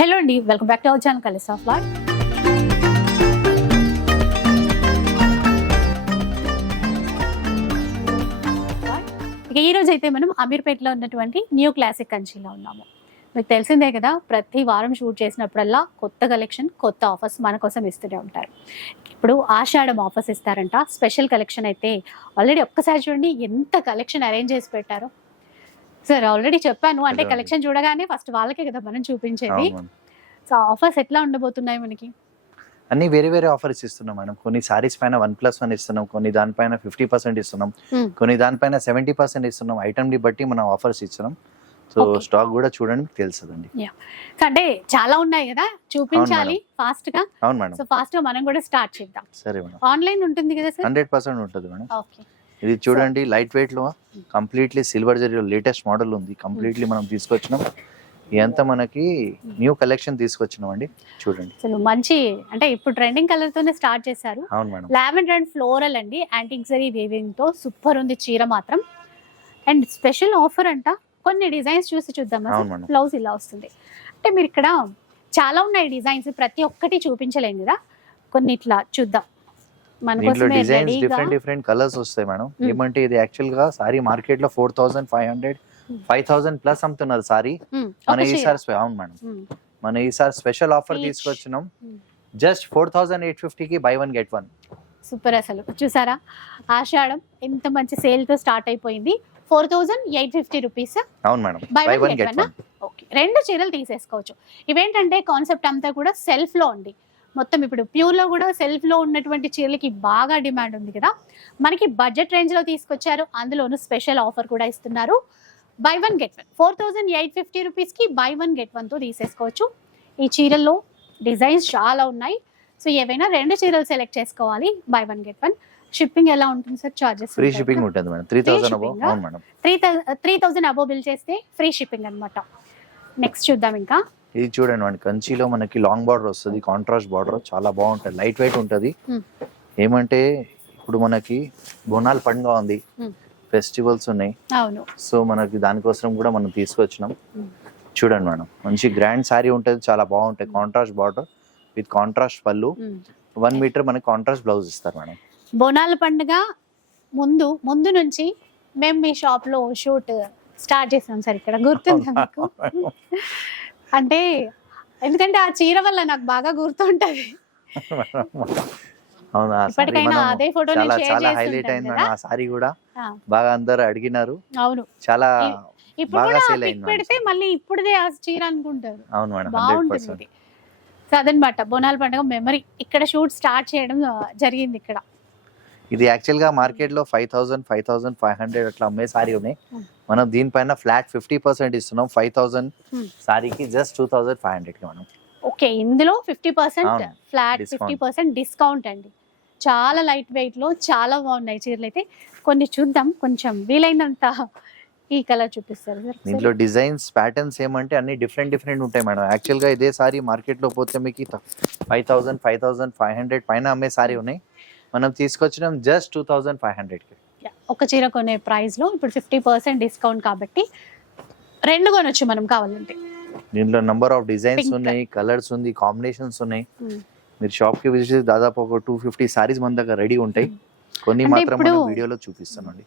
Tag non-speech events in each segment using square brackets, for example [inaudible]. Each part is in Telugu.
హలో అండి welcome back to our channel కలిసి ఆఫ్ వాట్? ఇక ఈ రోజు అయితే మనం అమీర్పేటలో ఉన్నటువంటి న్యూ క్లాసిక్ కంచిలో ఉన్నాము. మీకు తెలిసిందే కదా ప్రతి వారం షూట్ చేసినప్పుడల్లా కొత్త కలెక్షన్ కొత్త ఆఫర్స్ మన కోసం ఇస్తూనే ఉంటారు. ఇప్పుడు ఆషాఢం ఆఫర్స్ ఇస్తారంట. స్పెషల్ కలెక్షన్ అయితే ఆల్రెడీ ఒక్కసారి చూడండి ఎంత కలెక్షన్ అరేంజ్ చేసి పెట్టారో. సార్ ఆల్రెడీ చెప్పాను. అంటే. కలెక్షన్ చూడగానే ఫస్ట్ వాళ్ళకే కదా మనం చూపించేది. సో ఆఫర్స్ ఎట్లా ఉండబోతున్నాయి మనకి? అన్ని వేరే వేరే ఆఫర్స్ ఇస్తున్నాం మేడం కొన్ని సారీస్ పైన వన్ ప్లస్ వన్ ఇస్తున్నాం కొన్ని దానిపైన ఫిఫ్టీ పర్సెంట్ ఇస్తున్నాం. కొన్ని దానిపైన సెవెంటీ పర్సెంట్ ఇస్తున్నాం. ఐటమ్ని బట్టి మనం ఆఫర్స్ ఇస్తున్నాం. సో. స్టాక్ కూడా చూడండి మీకు తెలుస్తుందండి. సో అంటే చాలా ఉన్నాయి కదా? చూపించాలి ఫాస్ట్గా. అవును మేడం. సో ఫాస్ట్గా మనం కూడా స్టార్ట్ చేద్దాం. సరే మేడం. ఆన్లైన్ ఉంటుంది కదా సార్? హండ్రెడ్ పర్సెంట్ ఉంటుంది మేడం. ఓకే ఇది చూడండి లైట్ వెయిట్లో కంప్లీట్లీ సిల్వర్ జరీలో లేటెస్ట్ మోడల్ ఉంది. కంప్లీట్లీ మనం తీసుకొచ్చినాం. ఇదంతా మనకి న్యూ కలెక్షన్ తీసుకొచ్చినాం అండి చూడండి. అసలు మంచి అంటే ఇప్పుడు ట్రెండింగ్ కలర్ తోనే స్టార్ట్ చేశారు. అవును మేడం. లావెండర్ అండ్ ఫ్లోరల్ అండి. యాంటిక్ జరీ వేవింగ్తో సూపర్ ఉంది చీర మాత్రం. అండ్ స్పెషల్ ఆఫర్ అంట. కొన్ని డిజైన్స్ చూసి చూద్దాం. బ్లౌజ్ ఇలా వస్తుంది. అంటే మీరు ఇక్కడ చాలా ఉన్నాయి డిజైన్స్ ప్రతి ఒక్కటి చూపించలేం కదా. కొన్ని ఇట్లా చూద్దాం. దీంట్లో డిజైన్స్ డిఫరెంట్ డిఫరెంట్ కలర్స్ వస్తాయి మేడం. Hmm. ఏమంటే ఇది యాక్చువల్గా సారీ మార్కెట్లో four thousand five hundred five thousand plus అమ్ముతున్నారు సారీ మన ఈసారి అవును మేడం. మన ఈసారి స్పెషల్ ఆఫర్. తీసుకొచ్చినాం. Hmm. Just four thousand eight ఫిఫ్టీకి buy one get one super అసలు. చూసారా? ఆషాఢం ఎంత మంచి సేల్తో స్టార్ట్ అయిపోయింది. Four thousand eight fifty rupees అవును madam. Buy one get one okay రెండు చీరలు తీసేసుకోవచ్చు. ఇవేంటంటే కాన్సెప్ట్ అంతా కూడా సెల్ఫ్లో ఉంది. మొత్తం ఇప్పుడు ప్యూర్లో కూడా సెల్ఫ్లో ఉన్నటువంటి చీరలకి బాగా డిమాండ్ ఉంది కదా. మనకి బడ్జెట్ రేంజ్లో తీసుకొచ్చారు. అందులోను స్పెషల్ ఆఫర్ కూడా ఇస్తున్నారు. Buy one get one. Four thousand eight fifty రూపీస్కి బై వన్ గెట్ వన్తో తీసేసుకోవచ్చు. ఈ చీరల్లో డిజైన్స్ చాలా ఉన్నాయి. సో ఏవైనా రెండు చీరలు సెలెక్ట్ చేసుకోవాలి. Buy one get one. Shipping ఎలా ఉంటుంది సార్? చార్జెస్ ఫ్రీ షిప్పింగ్ ఉంటుంది madam. Three thousand above madam. Three three thousand above bill చేస్తే ఫ్రీ షిప్పింగ్ అన్నమాట. నెక్స్ట్ చూద్దాం ఇంకా. ఇది చూడండి మేడం కంచిలో మనకి లాంగ్ బార్డర్ వస్తుంది కాంట్రాస్ట్ బార్డర్ చాలా బాగుంటుంది. లైట్ వెయిట్ ఉంటుంది. Hmm. ఏమంటే ఇప్పుడు మనకి బోనాల పండుగ ఉంది. Hmm. ఫెస్టివల్స్ ఉన్నాయి. అవును. సో మనకి దానికోసం కూడా మనం తీసుకొచ్చినాం. Hmm. చూడండి మేడం. మంచి గ్రాండ్ శారీ ఉంటుంది చాలా బాగుంటుంది కాంట్రాస్ట్ బార్డర్ విత్ కాంట్రాస్ట్ పళ్ళు. వన్ మీటర్ మనకి కాంట్రాస్ట్ బ్లౌజ్ ఇస్తారు మేడం. బోనాల పండుగ ముందు ముందు నుంచి మేము మీ షాప్లో షూట్ స్టార్ట్ చేసాం సార్ ఇక్కడ. గుర్తుందా మీకు? అంటే ఎందుకంటే ఆ చీర వల్ల నాకు బాగా గుర్తుంటది. [laughs] అవునా? ఇప్పటికైనా అదే ఫోటో చాలా హైలైట్ అయింది ఆ సారీ కూడా. బాగా అందరు అడిగినారు. అవును. చాలా ఇప్పుడు కూడా పిక్ పెడితే మళ్ళీ ఇప్పుడుదే ఆ చీర అనుకుంటారు. అవును మేడం బాగుంటుంది సో అదనమాట బోనాల పండుగ మెమరీ. ఇక్కడ షూట్ స్టార్ట్ చేయడం జరిగింది ఇక్కడ. ఇది యాక్చువల్గా మార్కెట్లో five thousand five thousand five hundred అట్లా అమ్మే సారీ ఉన్నాయి. మనం దీనిపైన ఫ్లాట్ ఫిఫ్టీ పర్సెంట్ ఇస్తున్నాం ఫైవ్ థౌసండ్ Hmm. సారీకి జస్ట్ టూ థౌసండ్ ఫైవ్ హండ్రెడ్కి మనం. ఓకే ఇందులో fifty percent flat. Fifty percent discount అండి. చాలా లైట్ వెయిట్లో చాలా బాగున్నాయి చీరలు అయితే. కొన్ని చూద్దాం కొంచెం వీలైనంత ఈ కలర్ చూపిస్తారు సార్. దీంట్లో డిజైన్స్ ప్యాటర్న్స్ ఏమంటే అన్ని డిఫరెంట్ డిఫరెంట్ ఉంటాయి మేడం. యాక్చువల్గా ఇదే సారీ మార్కెట్లో పోతే మీకు five thousand five thousand five hundred పైన అమ్మే సారీ ఉన్నాయి. మనం తీసుకొచ్చినాం జస్ట్ టూ థౌసండ్ ఫైవ్ హండ్రెడ్కి. Yeah, ఒక చీర కొనే ప్రైస్లో ఇప్పుడు ఫిఫ్టీ పర్సెంట్ డిస్కౌంట్ కాబట్టి రెండు కొనొచ్చు మనం కావాలంటే. దీంట్లో నంబర్ ఆఫ్ డిజైన్స్. ఉన్నాయి కలర్స్ ఉంది కాంబినేషన్స్ ఉన్నాయి. Hmm. మీరు షాప్కి విజిట్ చేసి దాదాపు ఒక టూ ఫిఫ్టీ సారీస్ మన దగ్గర రెడీ ఉంటాయి. కొన్ని అంటే మాత్రం వీడియోలో చూపిస్తానండి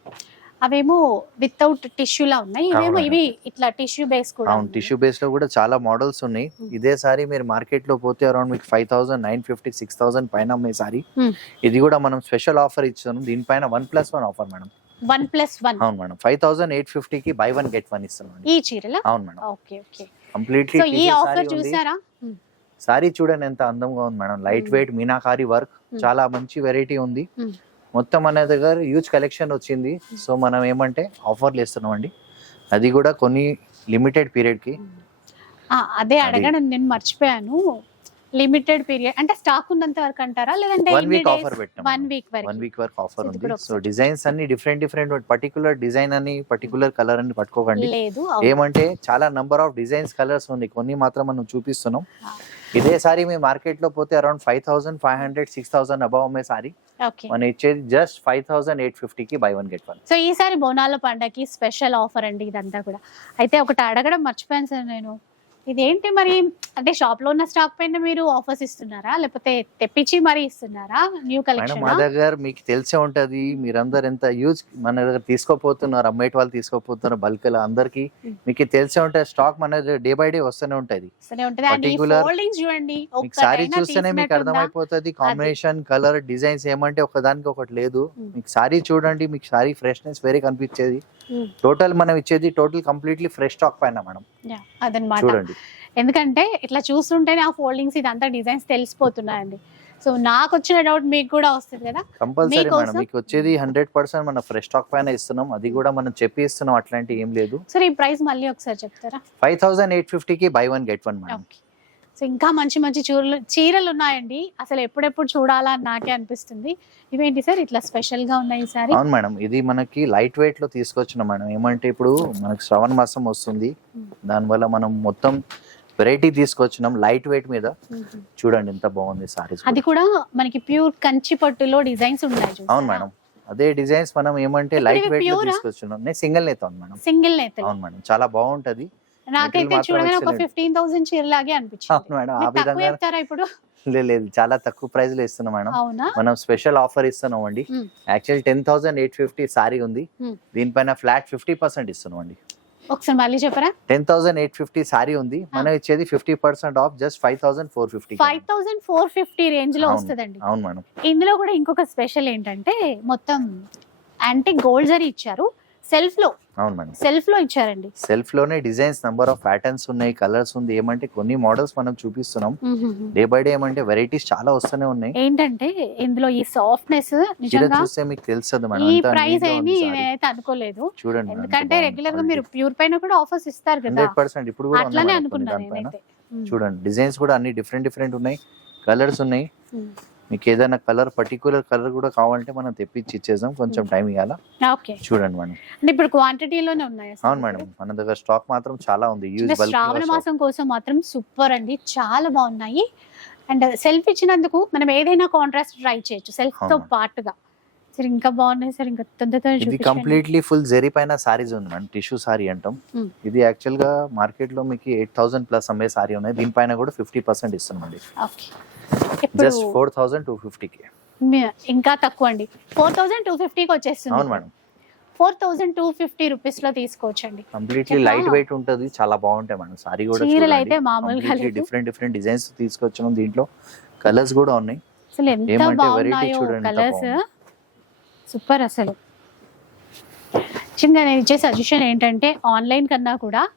అవేమో వితౌట్ టిష్యూ లా ఉన్నాయి. ఇవేమో. ఇవి ఇట్లా టిష్యూ బేస్ కూడా అవును. టిష్యూ బేస్లో కూడా చాలా మోడల్స్ ఉన్నాయి. ఇదే సారీ మీరు మార్కెట్లో పోతే అరౌండ్ మీకు five thousand nine fifty six thousand పైన అమ్మే సారీ. ఇది కూడా మనం స్పెషల్ ఆఫర్ ఇచ్చాము దీనిపైన one plus one offer madam. One plus one అవును మేడం. ఫైవ్ థౌసండ్ ఎయిట్ ఫిఫ్టీకి బై వన్ గెట్ వన్ ఇస్తున్నాం ఈ చీరలా? అవును madam. Okay okay completely so ఈ ఆఫర్ చూసారా? సారీ చూడండి ఎంత అందంగా ఉంది madam. Light. Weight meenakari work. చాలా మంచి వెరైటీ ఉంది. మొత్తం మన దగ్గర హ్యూజ్ కలెక్షన్ వచ్చింది. సో మనం ఏమంటే ఆఫర్లు ఇస్తున్నాం అండి అది కూడా కొన్ని లిమిటెడ్ పీరియడ్కి. ఆ, అదే అడగడం నేను మర్చిపోయాను. లిమిటెడ్ పీరియడ్ అంటే స్టాక్ ఉన్నంత వరకు అంటారా? లేదంటే వన్ వీక్ ఆఫర్ పెట్టాం వన్ వీక్ వన్ వరకు. వీక్ వరకు ఆఫర్ ఉంది. సో డిజైన్స్ అన్ని డిఫరెంట్ డిఫరెంట్ పర్టికులర్ డిజైన్ అని పర్టికులర్ కలర్ అని పట్టుకోకండి. లేదు ఏమంటే చాలా నంబర్ ఆఫ్ డిజైన్స్ కలర్స్ ఉన్నాయి. కొన్ని మాత్రం మనం చూపిస్తున్నాం. ఇదే సారీ మీ మార్కెట్లో పోతే around five thousand five hundred six thousand above అమ్మే సారీ. ఓకే. మనం ఇచ్చేది జస్ట్ ఫైవ్ థౌసండ్ ఎయిట్ ఫిఫ్టీకి buy one get one so ఈసారి బోనాల పండగకి స్పెషల్ ఆఫర్ అండి ఇదంతా కూడా. అయితే ఒకటి అడగడం మర్చిపోయాను సార్ నేను. ఇదేంటి మరి? అంటే షాప్లో ఉన్న స్టాక్ పైన మీరు ఆఫర్స్ ఇస్తున్నారా? లేకపోతే తెప్పించి మరి ఇస్తున్నారా? న్యూ కలెక్షన్ మా దగ్గర మీకు తెలిసే ఉంటది మీరందరు ఎంత యూజ్ మన దగ్గర తీసుకోపోతున్నారు అమ్మేటి వాళ్ళు తీసుకోపోతున్నారు బల్క్లో అందరికి. మీకు తెలిసే ఉంటుంది స్టాక్ మన డే బై డే వస్తూనే ఉంటది. చూడండి సారీ చూస్తేనే మీకు? అర్థమైపోతుంది కాంబినేషన్ కలర్ డిజైన్స్ ఏమంటే ఒకదానికి ఒకటి లేదు. మీకు సారీ చూడండి మీకు సారీ ఫ్రెష్నెస్ వేరే కనిపించేది. టోటల్ మనం ఇచ్చేది టోటల్ కంప్లీట్లీ ఫ్రెష్ స్టాక్ పైన మేడం. అదనమాట. చూడండి. ఎందుకంటే ఇట్లా చూస్తుంటేనే ఆ ఫోల్డింగ్స్ ఇదంతా డిజైన్స్ తెలిసిపోతున్నాయండి. సో నాకు వచ్చిన డౌట్ మీకు కూడా వస్తుంది కదా. Compulsory madam? మీకు వచ్చేది హండ్రెడ్ పర్సెంట్ మన ఫ్రెష్ స్టాక్ పైన ఇస్తున్నాం. అది కూడా మనం చెప్పి ఇస్తున్నాం అట్లాంటి ఏం లేదు. సో ఈ ప్రైస్ మళ్ళీ ఒకసారి చెప్తారా? ఫైవ్ థౌసండ్ ఎయిట్ ఫిఫ్టీకి buy one get one madam. So ఇంకా మంచి మంచి చీరలు చీరలు ఉన్నాయండి. అసలు ఎప్పుడెప్పుడు చూడాలా అని నాకే అనిపిస్తుంది. ఇవేంటి సార్? ఇట్లా స్పెషల్గా ఉన్నాయి ఈసారి అవును మేడం ఇది మనకి లైట్ వెయిట్లో తీసుకొచ్చిన మేడం. ఏమంటే ఇప్పుడు మనకి శ్రవణ మాసం వస్తుంది. దానివల్ల మనం మొత్తం వెరైటీ తీసుకొచ్చినాం లైట్ వెయిట్ మీద. చూడండి ఎంత బాగుంది సారీస్ అది కూడా మనకి ప్యూర్ కంచి పట్టులో డిజైన్స్ ఉన్నాయి అవును మేడం. అదే డిజైన్స్ మనం ఏమంటే లైట్ వెయిట్? తీసుకొచ్చినాం నేను సింగిల్ నేతాను మేడం. సింగిల్ నేతలు అవును మేడం. చాలా బాగుంటది. నాకైతే చూడగానే ఒక. ఫిఫ్టీన్ థౌసండ్ చీర లాగే అనిపించింది. అవును మేడం ఆ విధంగా ఇప్పుడు? లేదు చాలా తక్కువ ప్రైస్లో ఇస్తున్నాం మేడం. మనం స్పెషల్ ఆఫర్ ఇస్తున్నాం అండి. Actual ten thousand eight fifty sari ఉంది. దీనిపైన ఫ్లాట్ ఫిఫ్టీ పర్సెంట్ ఇస్తున్నాం అండి. ఒకసారి మళ్ళీ చెప్పరా? Ten thousand eight fifty sari ఉంది. మనం ఇచ్చేది fifty percent off just five thousand four fifty five thousand four fifty రేంజ్లో. వస్తుందండి. అవును మేడం. ఇందులో కూడా ఇంకొక స్పెషల్ ఏంటంటే మొత్తం యాంటీ గోల్డ్ జరీ ఇచ్చారు. సెల్ఫ్లో అవును మేడం. సెల్ఫ్లో ఇచ్చారండి. సెల్ఫ్లోనే డిజైన్స్ నెంబర్ ఆఫ్ ప్యాటర్న్స్ ఉన్నాయి కలర్స్ ఉంది. ఏమంటే కొన్ని మోడల్స్ మనం చూపిస్తున్నాం. డే బై డే ఏమంటే వెరైటీస్ చాలా వస్తూనే ఉన్నాయి. ఏంటంటే ఇందులో ఈ సాఫ్ట్నెస్ నిజంగా చూస్తే మీకు తెలుస్తుంది మేడం. ఈ ప్రైస్ ఏమి. నేనైతే అనుకోలేదు. చూడండి ఎందుకంటే రెగ్యులర్గా. మీరు ప్యూర్ పైన కూడా ఆఫర్స్ ఇస్తారు కదా. Hundred percent. ఇప్పుడు కూడా అట్లానే అనుకున్నాను. చూడండి డిజైన్స్ కూడా అన్ని డిఫరెంట్ డిఫరెంట్ ఉన్నాయి. కలర్స్ ఉన్నాయి. మీకు ఏదైనా కలర్ పర్టికులర్ కలర్ కూడా కావాలంటే మనం తెప్పించి ఇచ్చేసాం కొంచెం టైం ఇవ్వాలా ఓకే. చూడండి మేడం. అంటే ఇప్పుడు క్వాంటిటీలోనే ఉన్నాయి అవును మేడం. మన దగ్గర స్టాక్ మాత్రం చాలా ఉంది. యూజ్ శ్రావణ మాసం కోసం మాత్రం సూపర్ అండి. చాలా బాగున్నాయి. అండ్ సెల్ఫ్ ఇచ్చినందుకు మనం ఏదైనా కాంట్రాస్ట్ ట్రై చేయొచ్చు సెల్ఫ్తో. పాటుగా. సరే ఇంకా బాగున్నాయి సార్. ఇంకా తొందర ఇది కంప్లీట్లీ ఫుల్ జెరీ పైన సారీస్ ఉంది మేడం. టిష్యూ సారీ అంటాం. Hmm. ఇది యాక్చువల్గా మార్కెట్లో మీకు ఎయిట్ థౌసండ్ ప్లస్ అమ్మే సారీ ఉన్నాయి. దీనిపైన కూడా ఫిఫ్టీ పర్సెంట్ ఓకే. ఇప్పుడు జస్ట్ ఫోర్ థౌసండ్ టూ ఫిఫ్టీకి. మీ- ఇంకా తక్కువ అండి ఫోర్ థౌసండ్ టూ ఫిఫ్టీకి అవును వచ్చేస్తుంది madam. Four thousand two fifty రూపీస్లో తీసుకోవచ్చండి కంప్లీట్లీ? లైట్ వెయిట్ ఉంటుంది చాలా బాగుంటాయి మేడం. సారీ కూడా చీరలు అయితే మామూలుగా. డిఫరెంట్ డిఫరెంట్ డిజైన్స్ తీసుకొచ్చినాం దీంట్లో. కలర్స్ కూడా ఉన్నాయి. అసలు ఎంత బాగున్నాయో కలర్స్. సూపర్ అసలు. చిన్నగా నేను ఇచ్చే సజెషన్ ఏంటంటే ఆన్లైన్ కన్నా కూడా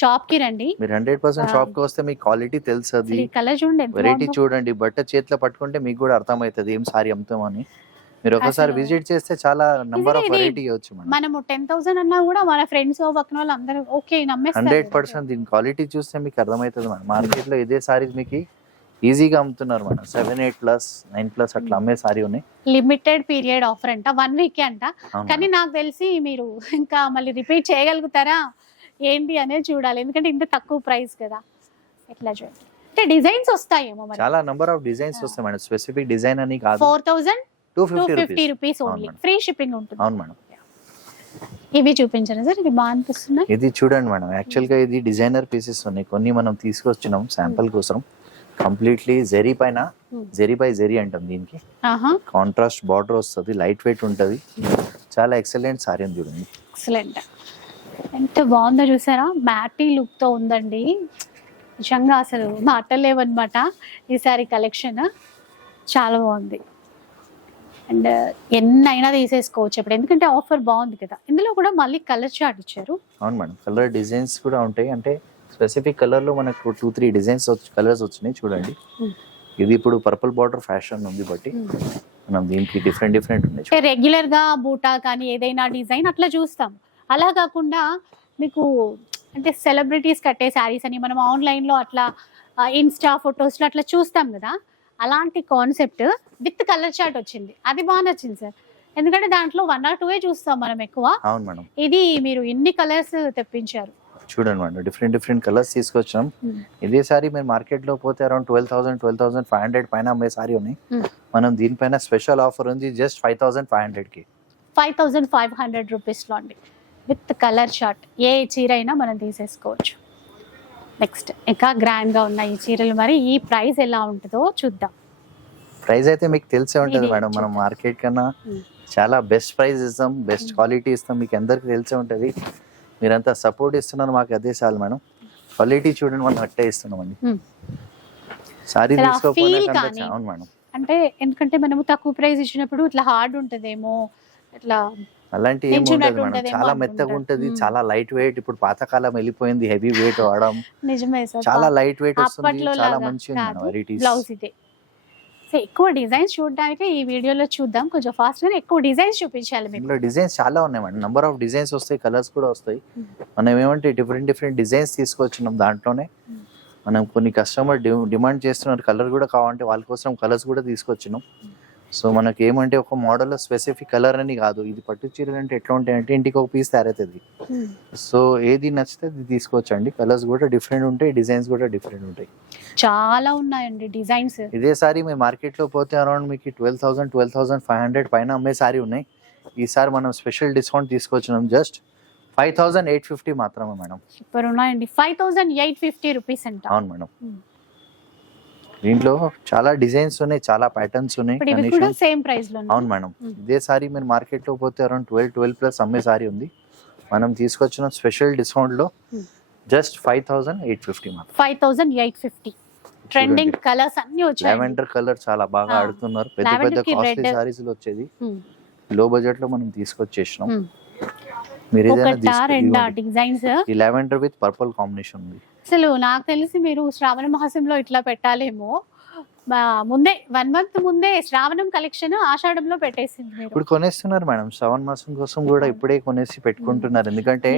షాప్కి రండి. మీరు హండ్రెడ్ పర్సెంట్. షాప్కి వస్తే మీకు క్వాలిటీ తెలుస్తుంది కలర్ చూడండి వెరైటీ. చూడండి బట్ట చేతిలో పట్టుకుంటే మీకు కూడా అర్థమవుతుంది ఏం సారీ అమ్ముతామని. మీరు ఒకసారి విజిట్ చేస్తే చాలా నంబర్ ఆఫ్ వెరైటీ ఇవ్వచ్చు మనము టెన్ థౌసండ్ అన్నా కూడా మన ఫ్రెండ్స్ పక్కన వాళ్ళు అందరూ ఓకే నమ్మేస్తారు. హండ్రెడ్ పర్సెంట్ దీని క్వాలిటీ చూస్తే మీకు అర్థమవుతుంది మేడం మార్కెట్లో ఇదే సారీస్ మీకు ఈజీగా అమ్ముతున్నారు madam seven eight plus nine plus అట్లా అమ్మే సారీ ఉన్నాయి. లిమిటెడ్ పీరియడ్ ఆఫర్ అంట వన్ వీక్ అంట. కానీ. నాకు తెలిసి మీరు ఇంకా మళ్ళీ రిపీట్ చేయగలుగుతారా? ఏంటి అనేది చూడాలి. ఎందుకంటే ఇంత తక్కువ ప్రైస్ కదా. ఎట్లా చూడండి. అంటే డిజైన్స్ వస్తాయేమో మరి. చాలా నంబర్ ఆఫ్ డిజైన్స్ వస్తాయి మేడం. స్పెసిఫిక్ డిజైన్ అని కాదు. Four thousand two fifty rupees only. Free shipping ఉంటుంది. అవును మేడం. ఇవి చూపించండి సార్. ఇవి బాగా అనిపిస్తున్నాయి. ఇది చూడండి మేడం. యాక్చువల్గా ఇది డిజైనర్ పీసెస్ ఉన్నాయి. కొన్ని మనం తీసుకొచ్చినాం శాంపుల్ కోసం. కంప్లీట్లీ జెరీ పైన. జెరీ బై జెరీ అంటాం దీనికి. కాంట్రాస్ట్ బార్డర్ వస్తుంది లైట్ వెయిట్ ఉంటుంది. చాలా ఎక్సలెంట్ సారీ ఉంది చూడండి. ఎక్సలెంట్ ఎంత బాగుందో చూసారా? మ్యాటీ లుక్తో ఉందండి. నిజంగా అసలు మాటలేవన్నమాట ఈసారి కలెక్షన్. చాలా బాగుంది. అండ్ ఎన్నైనా తీసేసుకోవచ్చు ఇప్పుడు ఎందుకంటే ఆఫర్ బాగుంది కదా. ఇందులో కూడా మళ్ళీ కలర్ చార్ట్ ఇచ్చారు. అవును మేడం. కలర్ డిజైన్స్ కూడా ఉంటాయి. అంటే స్పెసిఫిక్ కలర్లో మనకు టూ త్రీ డిజైన్స్ కలర్స్ వచ్చినాయి చూడండి. ఇది ఇప్పుడు పర్పుల్ బార్డర్ ఫ్యాషన్ ఉంది బట్టి మనం దీనికి డిఫరెంట్ డిఫరెంట్ ఉన్నాయి రెగ్యులర్గా బూటా కానీ ఏదైనా డిజైన్ అట్లా చూస్తాం. అలా కాకుండా మీకు అంటే సెలబ్రిటీస్ కట్టే శారీస్ అని మనం ఆన్లైన్లో అట్లా ఇన్స్టా ఫొటోస్లో అట్లా చూస్తాం కదా అలాంటి కాన్సెప్ట్ విత్ కలర్ చార్ట్ వచ్చింది. అది బాగా నచ్చింది సార్. ఎందుకంటే దాంట్లో వన్ ఆర్ టూ చూస్తాం మనం ఎక్కువ. అవును మేడం. ఇది మీరు ఇన్ని కలర్స్ తెప్పించారు. చూడండి మేడం డిఫరెంట్ డిఫరెంట్ కలర్స్ తీసుకొచ్చాం. ఇదే సారీ మీరు మార్కెట్లో పోతే around twelve thousand twelve thousand five hundred పైన అమ్మే సారీ ఉన్నాయి. మనం దీనిపైన స్పెషల్ ఆఫర్ ఉంది జస్ట్ ఫైవ్ థౌసండ్ ఫైవ్ హండ్రెడ్కి. ఫైవ్ థౌజండ్ ఫైవ్ హండ్రెడ్ రూపీస్లో అండి. విత్ కలర్ చార్ట్ ఏ చీర అయినా మనం తీసేసుకోవచ్చు నెక్స్ట్ ఇంకా గ్రాండ్గా ఉన్నాయి ఈ చీరలు మరి ఈ ప్రైస్ ఎలా ఉంటుందో చూద్దాం ప్రైస్ అయితే మీకు తెలిసే ఉంటుంది మేడం మనం. మార్కెట్ కన్నా Hmm. చాలా బెస్ట్ ప్రైస్ ఇస్తాం బెస్ట్ క్వాలిటీ ఇస్తాం మీకు అందరికి తెలిసే ఉంటుంది మీరంతా సపోర్ట్ ఇస్తున్నారు మాకు అదే చాలు మేడం క్వాలిటీ చూడండి మనం అట్టే ఇస్తున్నామండి Hmm. సారీ తీసుకోకపోయినా. చా- అవును మేడం అంటే ఎందుకంటే మనము తక్కువ ప్రైస్ ఇచ్చినప్పుడు ఇట్లా హార్డ్ ఉంటదేమో ఇట్లా అలాంటి ఏమి ఉండదు మేడం. చాలా. మెత్తగా ఉంటది. చాలా లైట్ వెయిట్ ఇప్పుడు పాతకాలం వెళ్ళిపోయింది హెవీ వెయిట్ వాడడం నిజమే సార్. చాలా లైట్ వెయిట్ వస్తుంది. చాలా వెరైటీస్ బ్లౌజ్ ఇదే. సో ఎక్కువ డిజైన్స్ చూడడానికి ఈ వీడియోలో చూద్దాం. కొంచెం ఫాస్ట్గా ఎక్కువ డిజైన్స్ చూపించాలి మీకు. డిజైన్స్ చాలా ఉన్నాయి మేడం. నెంబర్ ఆఫ్ డిజైన్స్ వస్తాయి కలర్స్ కూడా వస్తాయి. మనం ఏమంటే డిఫరెంట్ డిఫరెంట్ డిజైన్స్ తీసుకొచ్చినాం దాంట్లోనే. మనం కొన్ని కస్టమర్ డిమాండ్ చేస్తున్నారు కలర్ కూడా కావాలంటే వాళ్ళ కోసం కలర్స్ కూడా తీసుకొచ్చినాం. సో మనకి ఏమంటే ఒక మోడల్ స్పెసిఫిక్ కలర్ అని కాదు. ఇది పట్టు చీరలు అంటే ఎట్లా ఉంటాయంటే ఇంటికి ఒక పీస్ తయారవుతుంది. Hmm. సో ఏది నచ్చితే అది తీసుకోవచ్చండి. కలర్స్ కూడా డిఫరెంట్ ఉంటాయి డిజైన్స్ కూడా డిఫరెంట్ ఉంటాయి. చాలా ఉన్నాయండి డిజైన్స్. ఇదే సారీ మీ మార్కెట్లో పోతే అరౌండ్ మీకు twelve thousand twelve thousand five hundred పైన అమ్మే సారీ ఉన్నాయి. ఈసారి మనం స్పెషల్ డిస్కౌంట్ తీసుకొచ్చినాం. Just five thousand eight fifty మాత్రమే మేడం. సూపర్ ఉన్నాయండి. Five thousand eight fifty rupees అంట. అవును మేడం. Hmm. దీంట్లో చాలా డిజైన్స్ ఉన్నాయి చాలా ప్యాటర్న్స్ ఉన్నాయి సేమ్ ప్రైస్లో అవును మేడం. Hmm. ఇదే సారీ మీరు మార్కెట్లో పోతే అరౌండ్ ట్వెల్వ్ ట్వెల్వ్ ప్లస్ అమ్మే సారీ ఉంది. మనం తీసుకొచ్చిన స్పెషల్ డిస్కౌంట్లో Hmm. Just five thousand eight fifty five thousand eight fifty trending colours అన్ని వచ్చాయి. లెవెండర్ కలర్ చాలా బాగా Ah. ఆడుతున్నారు. పెద్ద పెద్ద కాస్ట్లీ. సారీస్ వచ్చేది. లో బడ్జెట్లో మనం తీసుకొచ్చేసినాం. Hmm. మీరు ఏదైనా డిజైన్స్ ఈ లెవెండర్ విత్ పర్పుల్ కాంబినేషన్ ఉంది. అసలు నాకు తెలిసి మీరు శ్రావణ మాసంలో ఇట్లా పెట్టాలేమో. ముందే వన్ మంత్ ముందే శ్రావణం కలెక్షన్ ఆషాఢంలో పెట్టేసింది ఇప్పుడు కొనేస్తున్నారు మేడం. శ్రవణ మాసం కోసం కూడా ఇప్పుడే కొనేసి పెట్టుకుంటున్నారు. ఎందుకంటే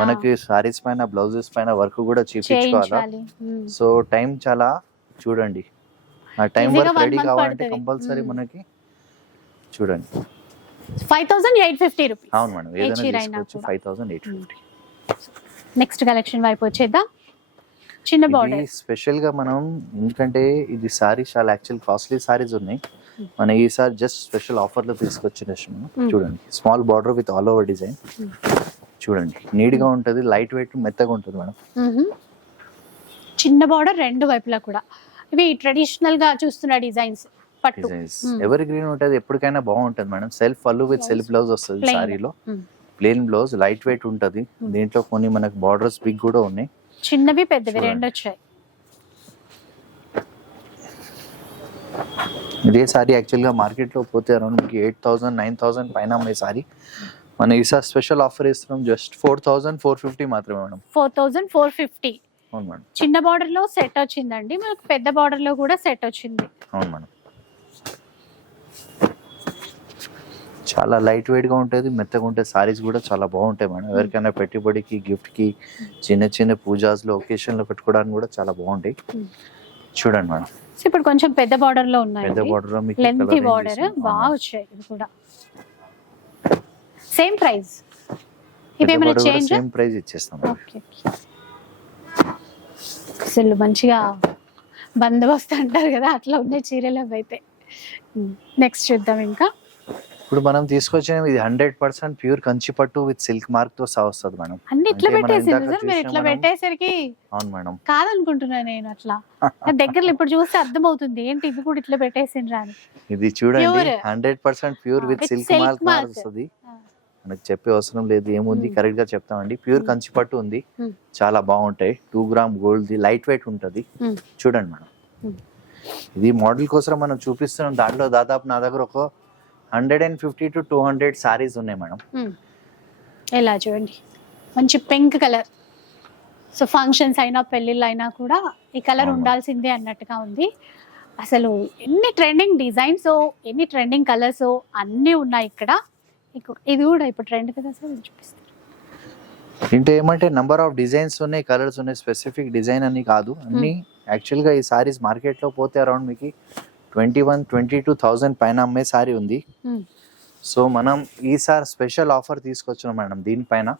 మనకి సారీస్ పైన బ్లౌజెస్ పైన వర్క్ కూడా చేయించుకోవాలా. సో టైం చాలా చూడండి. ఆ టైం వర్క్ రెడీ కావాలంటే. కంపల్సరీ. మనకి చూడండి. Five thousand eight fifty rupees అవును మేడం. ఏదైనా. Five thousand eight fifty next collection వైపు వచ్చేద్దాం. చిన్న బార్డర్ స్పెషల్గా మనం ఎందుకంటే ఇది సారీ చాలా యాక్చువల్ కాస్ట్లీ సారీస్ ఉన్నాయి. Hmm. మన ఈసారి జస్ట్ స్పెషల్ ఆఫర్లో తీసుకొచ్చిన మనం Hmm. చూడండి. Small border with all over design Hmm. చూడండి. నీట్గా ఉంటది లైట్ వెయిట్ మెత్తగా ఉంటుంది మేడం. చిన్న బార్డర్ రెండు వైపులా కూడా. ఇవి ట్రెడిషనల్గా చూస్తున్న డిజైన్స్ పట్టు. Hmm. ఎవరి గ్రీన్ ఉంటది ఎప్పటికైనా బాగుంటది మేడం. సెల్ఫ్ పళ్ళు విత్ సెల్ఫ్ బ్లౌజ్ వస్తుంది. సారీలో Hmm. Plain blouse light weight ఉంటది. Hmm. దీంట్లో కొన్ని మనకు బార్డర్స్ బిగ్ కూడా ఉన్నాయి. చిన్నవి పెద్దవి. రెండు వచ్చాయి ఇదే సారీ యాక్చువల్గా మార్కెట్లో పోతే అరౌండ్ మీకు ఎయిట్ థౌసండ్ నైన్ థౌసండ్ పైన అమ్మే సారీ. మన ఈసారి స్పెషల్ ఆఫర్ ఇస్తున్నాం just four thousand four fifty మాత్రమే madam. Four thousand four fifty. అవును మేడం. చిన్న బార్డర్లో సెట్ వచ్చిందండి మనకు పెద్ద బార్డర్లో కూడా సెట్ వచ్చింది. అవును మేడం. చాలా లైట్ వెయిట్గా ఉంటుంది మెత్తగా ఉంటాయి సారీస్ కూడా చాలా బాగుంటాయి మేడం. ఎవరికైనా పెట్టుబడికి గిఫ్ట్కి చిన్న చిన్న పూజాస్లో ఒకేషన్లో పెట్టుకోవడానికి కూడా చాలా బాగుంటాయి. చూడండి మేడం. ఇప్పుడు కొంచెం పెద్ద బార్డర్లో ఉన్నాయి పెద్ద బార్డర్లో మీకు లెంత్ బార్డర్. బాగా. వచ్చాయి ఇది కూడా. సేమ్ ప్రైస్ ఇవేమైనా చేంజ్ సేమ్ ప్రైస్ ఇచ్చేస్తాం ఓకే అసలు మంచిగా బందోబస్తు అంటారు కదా అట్లా ఉన్నాయి చీరలు అవి అయితే. నెక్స్ట్ చూద్దాం ఇంకా. ఇప్పుడు మనం తీసుకొచ్చిన ఇది హండ్రెడ్ పర్సెంట్ ప్యూర్ కంచి పట్టు విత్ సిల్క్ మార్క్తో సహా వస్తుంది మేడం అన్ని ఇట్లా చూసిన ఇట్లా పెట్టేసరికి అవును మేడం కాదనుకుంటున్నా నేను అట్లా దగ్గరలో ఇప్పుడు చూస్తే అర్థమవుతుంది ఏంటి ఇవి కూడా ఇట్లా పెట్టేసిండ్రా అని ఇది చూడండి. Hundred percent pure with silk mark. వస్తుంది. మనకు చెప్పే అవసరం లేదు ఏముంది Hmm. కరెక్ట్గా చెప్తామండి ప్యూర్ Hmm. కంచి పట్టు ఉంది Hmm. చాలా బాగుంటాయి two gram gold the light weight ఉంటది Hmm. చూడండి మేడం Hmm. ఇది మోడల్ కోసం మనం చూపిస్తున్నాం దాంట్లో దాదాపు నా దగ్గర ఒక hundred and fifty to two hundred saris ఉన్నాయి మేడం. మ్మ్. ఎలా చూడండి. మంచి పింక్ కలర్. సో ఫంక్షన్స్ అయినా పెళ్ళిళ్ళు అయినా కూడా ఈ కలర్. ఉండాల్సిందే అన్నట్టుగా ఉంది. అసలు ఎన్ని ట్రెండింగ్ డిజైన్స్ ఎన్ని ట్రెండింగ్ కలర్స్ అన్నీ ఉన్నాయి ఇక్కడ. ఇక- ఇది కూడా ఇప్పుడు ట్రెండ్ కదా సార్? దీంట్లో ఏమంటే నంబర్ ఆఫ్ డిజైన్స్ ఉన్నాయి కలర్స్ ఉన్నాయి స్పెసిఫిక్ డిజైన్ అని కాదు. అన్ని యాక్చువల్గా ఈ సారీస్ మార్కెట్లో పోతే అరౌండ్ మీకు twenty one twenty two thousand పైన అమ్మే సారీ ఉంది మ్మ్. సో మనం ఈసారి స్పెషల్ ఆఫర్ తీసుకొచ్చాం మేడం దీనిపైన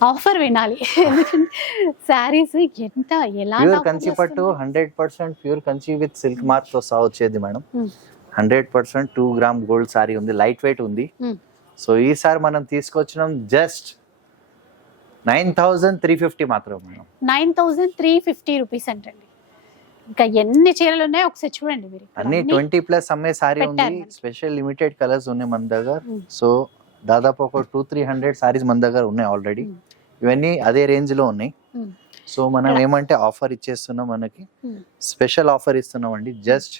ఆఫర్ వినాలి [laughs] శారీస్ ఎంత ఎలా ప్యూర్ కంచి పట్టు? Hundred percent pure Kanchi with silk మార్క్తో సహా వచ్చేది madam Hmm. Hundred percent two gram gold sari ఉంది లైట్ వెయిట్ ఉంది Hmm. సో ఈసారి మనం తీసుకొచ్చినాం just nine thousand three fifty మాత్రం madam nine thousand three fifty rupees అంటండి ఇంకా ఎన్ని చీరలు ఉన్నాయో ఒకసారి చూడండి మీరు. అన్ని ట్వంటీ ప్లస్ అమ్మే సారీ ఉంది. స్పెషల్ లిమిటెడ్ కలర్స్ ఉన్నాయి మన దగ్గర. సో దాదాపు ఒక టూ త్రీ హండ్రెడ్ సారీస్ మన దగ్గర ఉన్నాయి ఆల్రెడీ. ఇవన్నీ అదే రేంజ్లో ఉన్నాయి. సో మనం ఏమంటే ఆఫర్ ఇచ్చేస్తున్నాం మనకి. స్పెషల్ ఆఫర్ ఇస్తున్నాం అండి just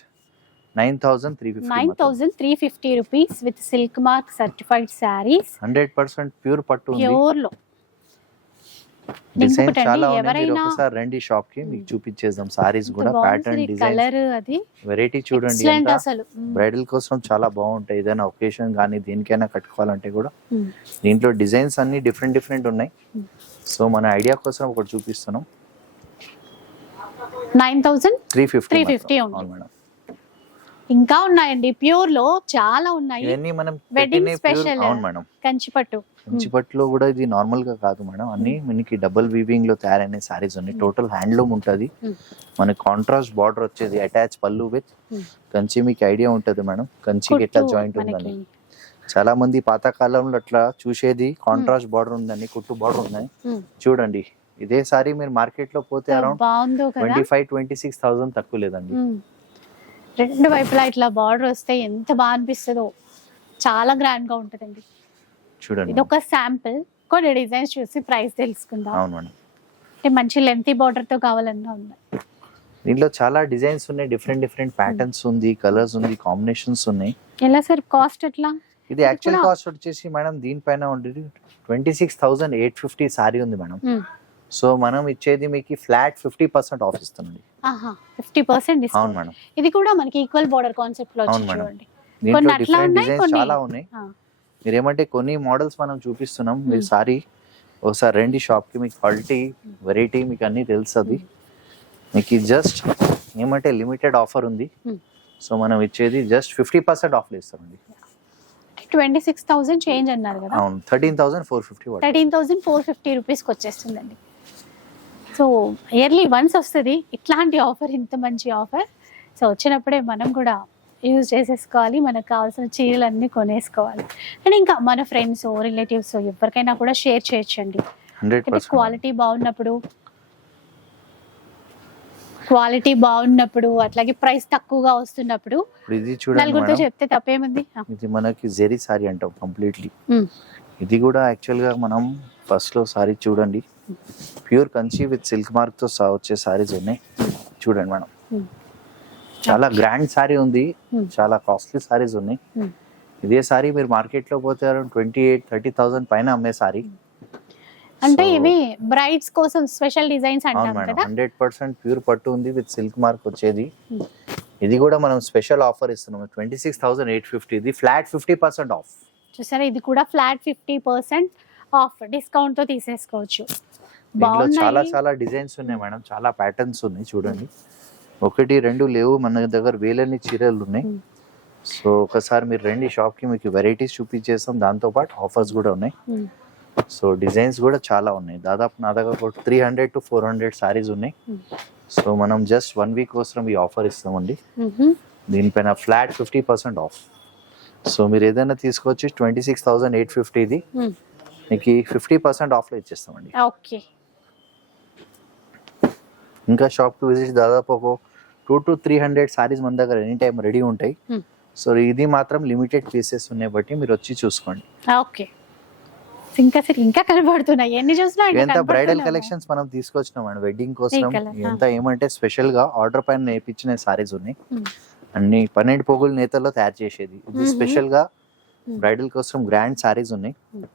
nine thousand three nine fifty thousand three fifty rupees with silk mark certified saris hundred percent pure పట్టు ప్యూర్లో. డిజైన్ చాలా ఒకసారి రండి షాప్కి మీకు. చూపించేద్దాం. సారీస్ కూడా ప్యాటర్న్ డిజైన్ అది. వెరైటీ చూడండి అసలు. బ్రైడల్ కోసం చాలా బాగుంటాయి. ఏదైనా ఒకేషన్ కానీ దేనికైనా కట్టుకోవాలంటే కూడా. దీంట్లో డిజైన్స్ అన్ని డిఫరెంట్ డిఫరెంట్ ఉన్నాయి. సో మన ఐడియా కోసం ఒకటి చూపిస్తున్నాం. నైన్ థౌజండ్ త్రీ ఫిఫ్టీ 350 ఉంది. అవును మేడం. ఇంకా ఉన్నాయండి. ప్యూర్లో చాలా ఉన్నాయి. ఇవన్నీ మనం special. అవును మేడం. కంచిపట్టు. కంచిపట్టులో కూడా ఇది నార్మల్గా కాదు మేడం. అన్ని మనకి డబుల్ వీవింగ్లో తయారైన సారీస్ ఉన్నాయి. టోటల్ హ్యాండ్లూమ్ ఉంటది. మన కాంట్రాస్ట్ బార్డర్ వచ్చేది అటాచ్ పళ్ళు విత్. కంచి మీకు ఐడియా ఉంటది మేడం. కంచికి ఎట్లా జాయింట్ ఉందని. చాలా మంది పాత కాలంలో అట్లా చూసేది కాంట్రాస్ట్ బార్డర్ ఉందని కుట్టు బార్డర్ ఉందని. చూడండి. ఇదే సారీ మీరు మార్కెట్లో పోతే around twenty five twenty six thousand తక్కువ లేదండి. రెండు వైపులా ఇట్లా బార్డర్ వస్తే ఎంత బాగా అనిపిస్తుందో. చాలా గ్రాండ్గా ఉంటుందండి. చూడండి. ఇది ఒక శాంపుల్ కొన్ని డిజైన్స్ చూసి ప్రైస్ తెలుసుకుందాం. అవును మేడం. అంటే మంచి లెంతీ బార్డర్తో కావాలన్నా ఉన్నాయి దీంట్లో చాలా డిజైన్స్ ఉన్నాయి. డిఫరెంట్ డిఫరెంట్ ప్యాటర్న్స్ ఉంది. కలర్స్ ఉంది. కాంబినేషన్స్ ఉన్నాయి. ఎలా సార్? కాస్ట్ ఎట్లా? ఇది యాక్చువల్ కాస్ట్ వచ్చేసి మేడం దీనిపైన ఉండేది twenty six thousand eight fifty sari ఉంది మేడం. మ్మ్. సో మనం ఇచ్చేది మీకు ఫ్లాట్ ఫిఫ్టీ పర్సెంట్ ఆఫ్ ఇస్తుంది. ఫిఫ్టీ పర్సెంట్ అవును డిస్కౌంట్ మేడం. ఇది కూడా మనకి ఈక్వల్ బార్డర్ కాన్సెప్ట్లో అవును మేడం. చూడండి. దీంట్లో కొన్ని అట్లా డిఫరెంట్ ఉన్నాయి, డిజైన్స్ కొన్ని- చాలా ఉన్నాయి. ఆ. మీరు ఏమంటే కొన్ని మోడల్స్ మనం చూపిస్తున్నాం. మీరు. సారీ ఒకసారి రండి షాప్కి మీకు క్వాలిటీ వెరైటీ మీకు అన్ని తెలుస్తుంది మీకు జస్ట్ ఏమంటే లిమిటెడ్ ఆఫర్ ఉంది. Hmm. సో మనం ఇచ్చేది జస్ట్ ఫిఫ్టీ పర్సెంట్ ఆఫ్ ఇస్తామండి ట్వంటీ సిక్స్ థౌసండ్ చేంజ్ అన్నారు కదా. అవును thirteen thousand four fifty thirteen thousand four fifty రూపీస్కి వచ్చేస్తుందండి. సో ఇయర్లీ వన్స్ వస్తుంది ఇట్లాంటి ఆఫర్ ఇంత మంచి ఆఫర్ సో వచ్చినప్పుడే మనం కూడా యూజ్ చేసేసుకోవాలి మనకు కావాల్సిన చీరలన్నీ కొనేసుకోవాలి. అండ్ ఇంకా మన ఫ్రెండ్స్ రిలేటివ్స్ ఎవరికైనా కూడా షేర్ చేయొచ్చండి. అంటే క్వాలిటీ బాగున్నప్పుడు క్వాలిటీ బాగున్నప్పుడు అట్లాగే ప్రైస్ తక్కువగా వస్తున్నప్పుడు ఇది చూడండి చెప్తే తప్పేముంది? ఇది మనకి జెరీ సారీ అంటాం కంప్లీట్లీ Hmm. ఇది కూడా యాక్చువల్గా మనం ఫస్ట్లో సారీ చూడండి. ప్యూర్ కంచి విత్ సిల్క్ మార్క్తో సా- వచ్చే సారీస్ ఉన్నాయి. చూడండి మేడం. Hmm. చాలా గ్రాండ్ సారీ ఉంది. Hmm. చాలా కాస్ట్లీ సారీస్ ఉన్నాయి. Hmm. ఇదే సారీ మీరు మార్కెట్లో పోతే around twenty eight thirty thousand పైన అమ్మే సారీ అంటే ఇవి బ్రైడ్స్ కోసం స్పెషల్ డిజైన్స్ అంటాం కదా? హండ్రెడ్ పర్సెంట్ ప్యూర్ పట్టు ఉంది విత్ సిల్క్ మార్క్ వచ్చేది. ఇది కూడా మనం స్పెషల్ ఆఫర్ ఇస్తున్నాం. Twenty six thousand eight fifty ఇది ఫ్లాట్ ఫిఫ్టీ పర్సెంట్ ఆఫ్ చూసారా? ఇది కూడా ఫ్లాట్ ఫిఫ్టీ పర్సెంట్ ఆఫ్ డిస్కౌంట్తో తీసేసుకోవచ్చు. దీంట్లో చాలా చాలా డిజైన్స్ ఉన్నాయి మేడం చాలా ప్యాటర్న్స్ ఉన్నాయి చూడండి. ఒకటి రెండు లేవు మన దగ్గర వేలన్ని చీరలు ఉన్నాయి. సో ఒకసారి మీరు రండి షాప్కి మీకు వెరైటీస్ చూపించేస్తాం. దాంతో పాటు ఆఫర్స్ కూడా ఉన్నాయి. సో డిజైన్స్ కూడా చాలా ఉన్నాయి. దాదాపు నా దగ్గర three hundred to four hundred saris ఉన్నాయి. సో మనం జస్ట్ వన్ వీక్ కోసం ఈ ఆఫర్ ఇస్తామండి. దీనిపైన flat fifty percent off so మీరు ఏదైనా తీసుకొచ్చి ట్వంటీ సిక్స్ థౌసండ్ ఎయిట్ ఫిఫ్టీది Hmm. మీకు ఫిఫ్టీ పర్సెంట్ ఆఫ్లో ఇచ్చేస్తామండి. ఓకే. ఇంకా షాప్కి విజిట్ దాదాపు ఒక two to three hundred saris మన దగ్గర ఎనీ టైం రెడీ ఉంటాయి Hmm. సో ఇది మాత్రం లిమిటెడ్ పీసెస్ ఉన్నాయి బట్టి మీరు వచ్చి చూసుకోండి ఓకే ఇంకా సరే ఇంకా కనబడుతున్నాయి ఎన్ని చూసినా ఇదంతా బ్రైడల్ కలెక్షన్స్ మనం తీసుకొచ్చినాం అండి వెడ్డింగ్ కోసం ఇదంతా ఏమంటే స్పెషల్గా ఆర్డర్ పైన నేర్పించిన సారీస్ ఉన్నాయి Hmm. అన్ని పన్నెండు పోగులు నేతల్లో తయారు చేసేది ఇది. స్పెషల్గా Hmm. బ్రైడల్ కోసం గ్రాండ్ సారీస్ ఉన్నాయి Hmm.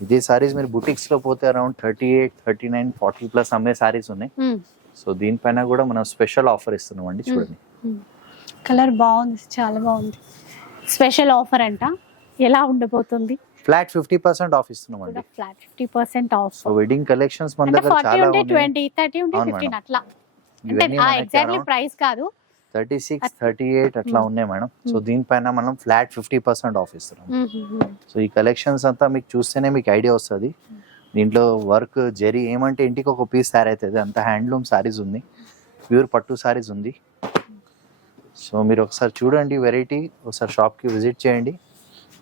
ఇదే సారీస్ మీరు బుటిక్స్లో పోతే around thirty eight thirty nine forty plus అమ్మే సారీస్ ఉన్నాయి. సో దీనిపైన కూడా మనం స్పెషల్ ఆఫర్ ఇస్తున్నాం అండి చూడండి. కలర్ బాగుంది చాలా బాగుంది. స్పెషల్ ఆఫర్ అంట ఎలా ఉండబోతుంది? ఫ్లాట్ ఫిఫ్టీ పర్సెంట్ ఆఫ్ ఇస్తున్నాం అండి flat fifty percent off. So wedding collections మన దగ్గర చాలా ఉంటే ట్వంటీ థర్టీ ఉంటే ఫిఫ్టీన్. అట్లా. అంటే ఎగ్జాక్ట్లీ ప్రైస్ కాదు. థర్టీ సిక్స్ అట్లా. థర్టీ ఎయిట్ అట్లా. ఉన్నాయి మేడం. సో. దీనిపైన మనం ఫ్లాట్ ఫిఫ్టీ పర్సెంట్ ఆఫ్ ఇస్తున్నాం. సో ఈ కలెక్షన్స్ అంతా మీకు చూస్తేనే మీకు ఐడియా వస్తుంది. దీంట్లో వర్క్ జరీ ఏమంటే ఇంటికి ఒక పీస్ తయారవుతుంది అంత హ్యాండ్లూమ్ సారీస్ ఉంది. ప్యూర్ పట్టు సారీస్ ఉంది. సో మీరు ఒకసారి చూడండి వెరైటీ ఒకసారి షాప్కి విజిట్ చేయండి.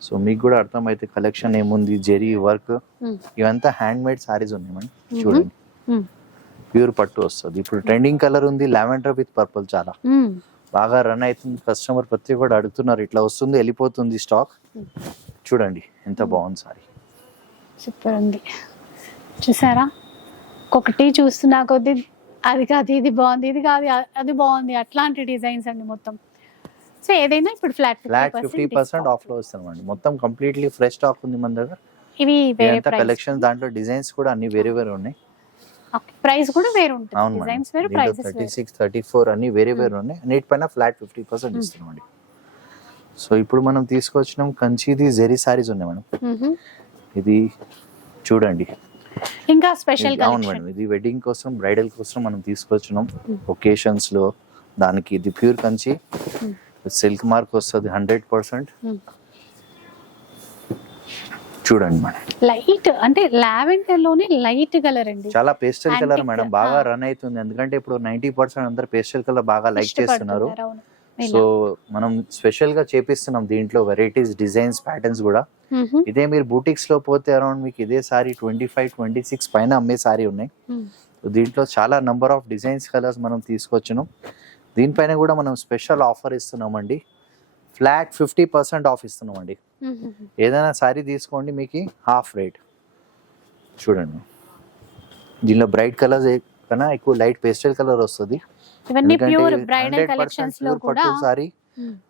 సో మీకు కూడా అర్థమైతే కలెక్షన్ ఏముంది జెరీ వర్క్ Hmm. ఇవంతా హ్యాండ్ మేడ్ సారీస్ ఉన్నాయి మేడం. చూడండి. Hmm. ప్యూర్ పట్టు వస్తుంది. ఇప్పుడు ట్రెండింగ్ కలర్ ఉంది లావెండర్ విత్ పర్పుల్ చాలా. బాగా రన్ అవుతుంది. కస్టమర్ ప్రతి కూడా అడుగుతున్నారు ఇట్లా వస్తుంది వెళ్ళిపోతుంది స్టాక్ Hmm. చూడండి ఎంత బాగుంది సారీ. సూపర్ ఉంది. చూసారా? ఒక్కొక్కటి చూస్తున్నా కొద్ది అది కాదు ఇది బాగుంది ఇది కాదు అది బాగుంది. అట్లాంటి డిజైన్స్ అండి మొత్తం. సో ఏదైనా ఇప్పుడు ఫ్లాట్ ఫ్లాట్ ఫిఫ్టీ పర్సెంట్ ఆఫ్లో వస్తామండి మొత్తం కంప్లీట్లీ ఫ్రెష్ స్టాక్ ఉంది మన దగ్గర. ఇవి వేరే కలెక్షన్ దాంట్లో డిజైన్స్ కూడా అన్ని వేరే వేరే ఉన్నాయి. ప్రైస్ కూడా వేరు ఉంటుంది. డిజైన్స్ వేరు ప్రైసెస్ థర్టీ వేరు. సిక్స్ థర్టీ ఫోర్ అన్ని వేరే వేరే ఉన్నాయి. అన్నిటిపైన ఫ్లాట్ ఫిఫ్టీ పర్సెంట్ Hmm. ఇస్తున్నామండి. సో ఇప్పుడు మనం తీసుకొచ్చినాం కంచిది జెరీ సారీస్ ఉన్నాయి మేడం మ్మ్. ఇది చూడండి. ఇంకా స్పెషల్ అవును మేడం ఇది వెడ్డింగ్ కోసం బ్రైడల్ కోసం మనం తీసుకొచ్చినాం Hmm. ఒకేషన్స్లో దానికి ఇది pure Kanchi Hmm. Silk mark వస్తుంది హండ్రెడ్ పర్సెంట్ Hmm. చూడండి మేడం లైట్ అంటే లావెండర్లోనే లైట్ కలర్ అండి చాలా పేస్టల్ కలర్ మేడం బాగా. రన్ అవుతుంది ఎందుకంటే ఇప్పుడు నైన్టీ పర్సెంట్ అందరు పేస్టల్ కలర్ బాగా లైక్ చేస్తున్నారు. సో. మనం స్పెషల్గా చేపిస్తున్నాం దీంట్లో వెరైటీస్ డిజైన్స్ ప్యాటర్న్స్ కూడా మ్మ్. ఇదే మీరు బూటిక్స్లో పోతే అరౌండ్ మీకు ఇదే sari twenty five twenty six పైన అమ్మే సారీ ఉన్నాయి. సో దీంట్లో చాలా నంబర్ ఆఫ్ డిజైన్స్ కలర్స్ మనం తీసుకొచ్చినాం దీనిపైన కూడా మనం స్పెషల్ ఆఫర్ ఇస్తున్నామండి ఫ్లాట్ ఫిఫ్టీ పర్సెంట్ ఆఫ్ ఇస్తున్నామండి మ్మ్. ఏదైనా సారీ తీసుకోండి మీకు హాఫ్ రేట్ చూడండి దీనిలో బ్రైట్ కలర్స్ కన్నా ఎక్కువ లైట్ పేస్టల్ కలర్ వస్తుంది ఇవన్నీ ప్యూర్ బ్రైడల్ కలెక్షన్స్లో కూడా. సారీ.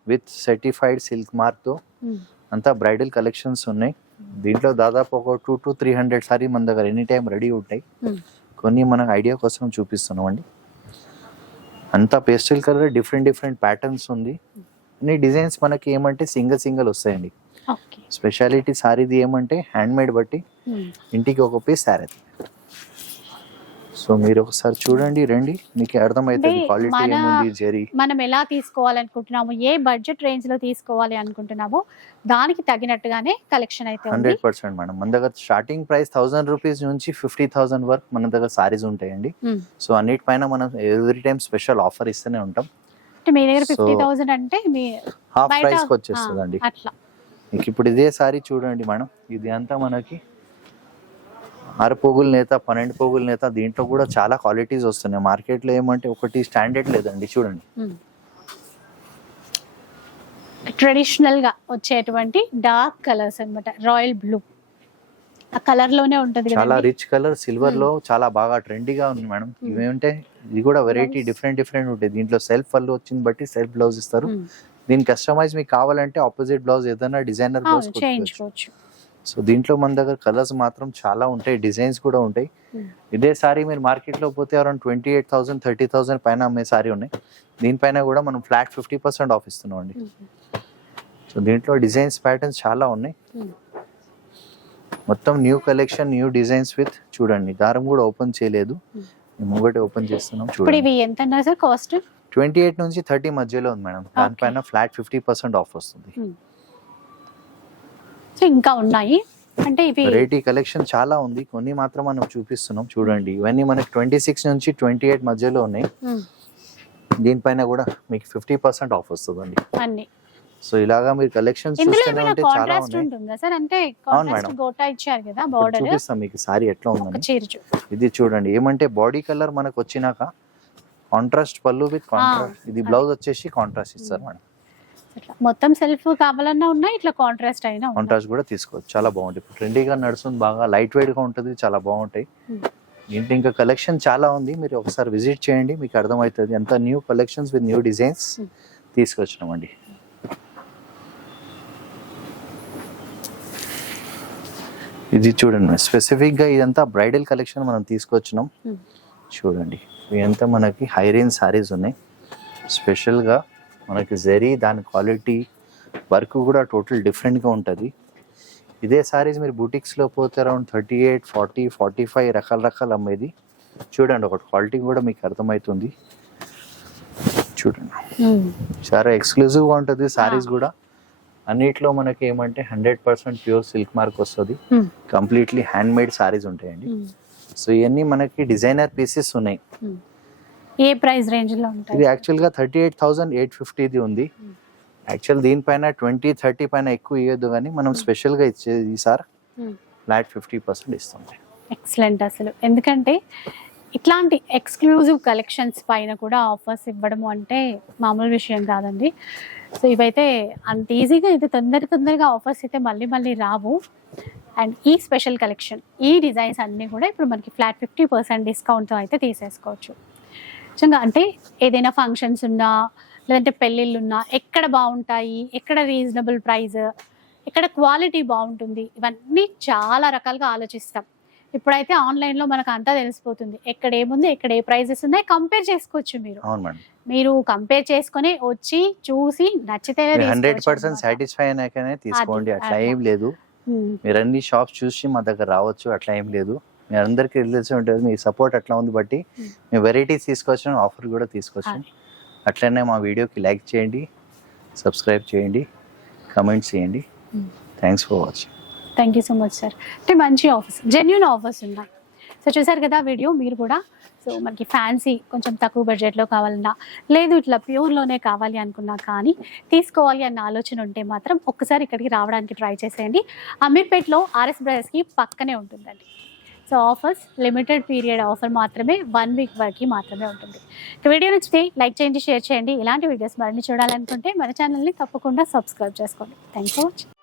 విత్ సర్టిఫైడ్ సిల్క్ మార్క్తో. మ్మ్. అంతా బ్రైడల్ కలెక్షన్స్ ఉన్నాయి. దీంట్లో దాదాపు ఒక two to three hundred sari మన దగ్గర ఎనీ టైం రెడీ ఉంటాయి. మ్మ్. కొన్ని మనకు ఐడియా కోసం చూపిస్తున్నాం అండి అంతా pastel colour different different patterns ఉంది. అన్ని డిజైన్స్ మనకి ఏమంటే సింగిల్ సింగిల్ వస్తాయండి. స్పెషాలిటీ సారీది ఏమంటే హ్యాండ్ మేడ్ బట్టి మ్మ్. ఇంటికి ఒక పీస్ సారీ సో మీరు ఒకసారి చూడండి రండి. మీకు అర్థమవుతుంది అంటే క్వాలిటీ మన- ఏముంది జరీ. మనం ఎలా తీసుకోవాలనుకుంటున్నాము ఏ బడ్జెట్ రేంజ్లో తీసుకోవాలి అనుకుంటున్నామో దానికి తగినట్టుగానే కలెక్షన్ అయితే హండ్రెడ్ పర్సెంట్ మేడం. మన దగ్గర స్టార్టింగ్ ప్రైస్ థౌసండ్ రూపీస్ నుంచి ఫిఫ్టీ థౌసండ్ వరకు మన దగ్గర సారీస్ ఉంటాయండి. సో అన్నిటిపైన మనం ఎవ్రీ టైం స్పెషల్ ఆఫర్ ఇస్తూనే ఉంటాం. అంటే మీ దగ్గర ఫిఫ్టీ థౌసండ్ అంటే మీ హాఫ్ ప్రైస్కి వచ్చేస్తుంది అండి మీకు ఇప్పుడు ఇదే సారీ చూడండి మేడం. ఇది అంతా మనకి ఆరు పోగుల నేత పన్నెండు పోగుల నేత దీంట్లో కూడా చాలా క్వాలిటీస్ వస్తున్నాయి. మార్కెట్లో ఏమంటే ఒకటి స్టాండర్డ్ లేదండి చూడండి. ట్రెడిషనల్గా వచ్చేటువంటి డార్క్ కలర్స్ అన్నమాట రాయల్ బ్లూ ఆ కలర్లోనే ఉంటది చాలా రిచ్ కలర్ సిల్వర్లో చాలా బాగా ట్రెండీగా ఉంది మేడం. ఇవేంటే ఇది కూడా వెరైటీ. డిఫరెంట్ డిఫరెంట్ ఉంటాయి. దీంట్లో సెల్ఫ్ పళ్ళు వచ్చింది బట్టి సెల్ఫ్ బ్లౌజ్ ఇస్తారు. దీని కస్టమైజ్ మీకు కావాలంటే ఆపోజిట్ బ్లౌజ్ ఏదైనా డిజైనర్ బ్లౌజ్ చేయించుకోవచ్చు. సో దీంట్లో మన దగ్గర కలర్స్ మాత్రం చాలా ఉంటాయి డిజైన్స్ కూడా ఉంటాయి. Hmm. ఇదే సారీ మీరు మార్కెట్లో పోతే around twenty eight thousand thirty thousand పైన అమ్మే సారీ ఉన్నాయి. దీనిపైన కూడా మనం ఫ్లాట్ ఫిఫ్టీ పర్సెంట్ ఆఫ్ ఇస్తున్నాం అండి. సో దీంట్లో డిజైన్స్ ప్యాటర్న్స్ చాలా ఉన్నాయి. Hmm. మొత్తం new collection new designs with చూడండి. దారం కూడా ఓపెన్ చేయలేదు. Hmm. ఒకటి ఓపెన్ చేస్తున్నాం చూడండి ఇవి ఎంత అన్నారు సార్? కాస్ట్? ట్వంటీ ఎయిట్ నుంచి థర్టీ మధ్యలో ఉంది మేడం. దానిపైన ఫ్లాట్ ఫిఫ్టీ పర్సెంట్ ఆఫ్ వస్తుంది. సో ఇంకా ఉన్నాయి. అంటే ఇవి వెరైటీ కలెక్షన్ చాలా ఉంది. కొన్ని మాత్రం మనం చూపిస్తున్నాం. చూడండి. ఇవన్నీ మనకి ట్వంటీ సిక్స్ నుంచి ట్వంటీ ఎయిట్ మధ్యలో ఉన్నాయి. దీనిపైన కూడా మీకు ఫిఫ్టీ పర్సెంట్ ఆఫ్ వస్తుందండి. అన్ని. సో ఇలాగా మీరు కలెక్షన్స్ చూస్తూనే ఉంటే చాలా ఉన్నాయి. సార్? అంటే కాంట్రాస్ట్ మేడం. గోటా ఇచ్చారు కదా బార్డర్ చూపిస్తాం మీకు సారీ ఎట్లా ఉందని. ఇది చూడండి. ఏమంటే బాడీ కలర్ మనకు వచ్చినాక కాంట్రాస్ట్ పళ్ళు విత్ కాంట్రాస్ట్ ఇది. బ్లౌజ్ వచ్చేసి కాంట్రాస్ట్ ఇస్తారు మేడం. ఇట్లా మొత్తం సెల్ఫ్ కావాలన్నా ఉన్నాయి ఇట్లా కాంట్రాస్ట్ అయినా. కాంట్రాస్ట్ కూడా తీసుకోవచ్చు. చాలా బాగుంటుంది ఇప్పుడు ట్రెండీగా నడుస్తుంది బాగా లైట్ వెయిట్గా ఉంటుంది చాలా బాగుంటాయి. Hmm. దీంట్లో ఇంకా కలెక్షన్ చాలా ఉంది. మీరు ఒకసారి విజిట్ చేయండి మీకు అర్థమవుతుంది. ఎంత new collections with new designs. తీసుకొచ్చినామండి. ఇది చూడండి స్పెసిఫిక్గా ఇదంతా బ్రైడల్ కలెక్షన్ మనం తీసుకొచ్చినాం. Hmm. చూడండి. ఇదంతా మనకి హై రేంజ్ సారీస్ ఉన్నాయి. స్పెషల్గా మనకి జరీ దాని క్వాలిటీ వర్క్ కూడా టోటల్ డిఫరెంట్గా ఉంటుంది. ఇదే సారీస్ మీరు బూటిక్స్లో పోతే around thirty eight forty forty five రకాల రకాలు అమ్మేది. చూడండి ఒకటి క్వాలిటీ కూడా మీకు అర్థమవుతుంది చూడండి. చాలా ఎక్స్క్లూజివ్గా ఉంటుంది సారీస్ కూడా. అన్నిట్లో మనకి ఏమంటే hundred percent pure silk mark వస్తుంది. కంప్లీట్లీ హ్యాండ్ మేడ్ సారీస్ ఉంటాయండి. సో ఇవన్నీ మనకి డిజైనర్ పీసెస్ ఉన్నాయి. ఏ ప్రైస్ రేంజ్లో ఇది ఉంటాయి యాక్చువల్గా థర్టీ ఎయిట్ థౌసండ్ ఎయిట్ ఫిఫ్టీది ఉంది. Hmm. యాక్చువల్ దీనిపైన ట్వంటీ థర్టీ పైన ఎక్కువ ఇవ్వద్దు కానీ మనం స్పెషల్గా ఇచ్చేది ఈసారి Hmm. ఫ్లాట్ ఫిఫ్టీ పర్సెంట్ ఇస్తుంది ఎక్సలెంట్ అసలు. ఎందుకంటే ఇట్లాంటి ఎక్స్క్లూజివ్ కలెక్షన్స్ పైన కూడా ఆఫర్స్ ఇవ్వడము అంటే మామూలు విషయం కాదండి. సో ఇవైతే అంత ఈజీగా ఇది తొందర తొందరగా ఆఫర్స్ అయితే మళ్ళీ మళ్ళీ రావు. అండ్ ఈ స్పెషల్ కలెక్షన్ ఈ డిజైన్స్ అన్నీ కూడా ఇప్పుడు మనకి ఫ్లాట్ ఫిఫ్టీ పర్సెంట్ డిస్కౌంట్తో అయితే తీసేసుకోవచ్చు. నిజంగా అంటే ఏదైనా ఫంక్షన్స్ ఉన్నా లేదంటే పెళ్ళిళ్ళు ఉన్నా ఎక్కడ బాగుంటాయి ఎక్కడ రీజనబుల్ ప్రైస్ ఎక్కడ క్వాలిటీ బాగుంటుంది ఇవన్నీ చాలా రకాలుగా ఆలోచిస్తాం. ఇప్పుడైతే ఆన్లైన్లో మనకు అంతా తెలిసిపోతుంది. ఎక్కడ ఏముంది ఎక్కడ ఏ ప్రైజెస్ ఉన్నాయి కంపేర్ చేసుకోవచ్చు మీరు. మీరు కంపేర్ చేసుకొని వచ్చి చూసి నచ్చితేనే హండ్రెడ్ పర్సెంట్. సాటిస్ఫై అయినాకనే తీసుకోండి. అట్లా. ఏం లేదు. మీరు అన్ని షాప్స్ చూసి మా దగ్గర రావచ్చు. అట్లా ఏం లేదు. మీ అందరికీ తెలిసి ఉంటుంది. మీ సపోర్ట్ అట్లా ఉంది బట్టి. మేము వెరైటీస్ తీసుకొచ్చాం ఆఫర్ కూడా తీసుకొచ్చాం. అట్లనే మా వీడియోకి లైక్ చేయండి సబ్స్క్రైబ్ చేయండి కమెంట్స్ చేయండి. Thanks for watching thank you so much sir అంటే మంచి ఆఫర్స్ జెన్యున్ ఆఫర్స్ ఉన్నాయి. సో చూసారు కదా వీడియో మీరు కూడా? సో మనకి ఫ్యాన్సీ కొంచెం తక్కువ బడ్జెట్లో కావాలన్నా లేదు ఇట్లా ప్యూర్లోనే కావాలి అనుకున్నా కానీ తీసుకోవాలి అన్న ఆలోచన ఉంటే మాత్రం ఒక్కసారి ఇక్కడికి రావడానికి ట్రై చేసేయండి. అమీర్పేట్లో ఆర్ఎస్ బ్రదర్స్కి పక్కనే ఉంటుందండి. So offers limited period offer మాత్రమే వన్ వీక్ వరకు మాత్రమే ఉంటుంది. ఇక వీడియో నచ్చితే లైక్ చేయండి షేర్ చేయండి. ఇలాంటి వీడియోస్ మరిన్ని చూడాలనుకుంటే మన ఛానల్ని తప్పకుండా సబ్స్క్రైబ్ చేసుకోండి. Thank you